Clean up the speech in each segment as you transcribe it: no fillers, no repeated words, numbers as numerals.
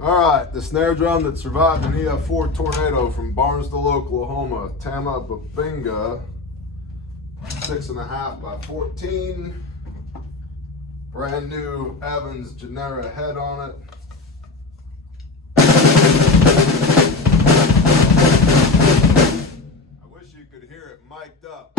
All right, the snare drum that survived an EF4 tornado from Barnsdall, Oklahoma. Tama Bubinga, 6.5 by 14. Brand new Evans Genera head on it. I wish you could hear it mic'd up.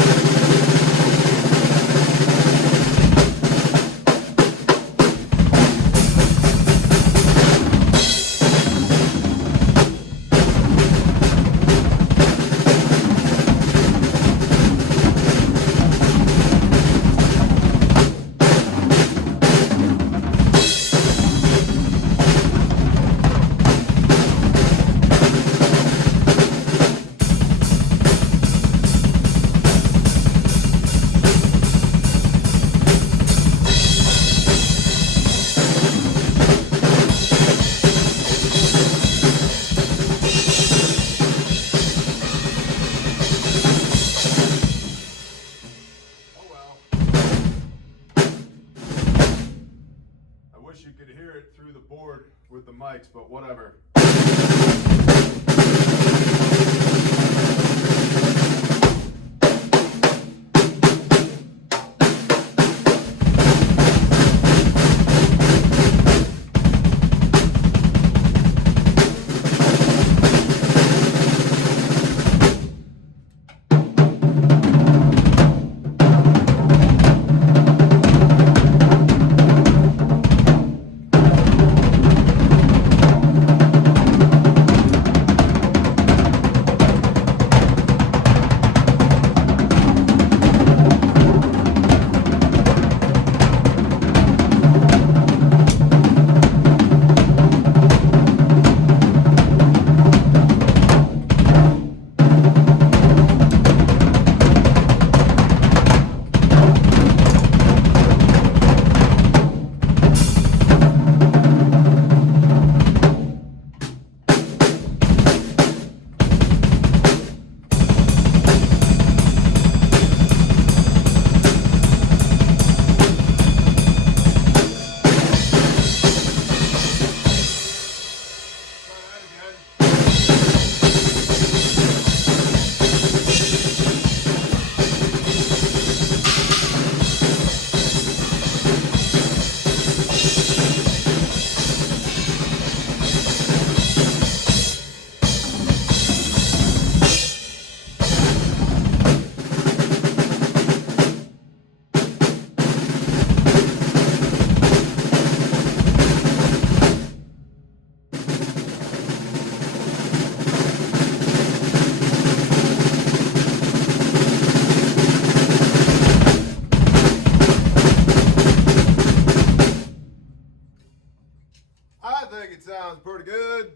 I wish you could hear it through the board with the mics, but whatever. I think it sounds pretty good.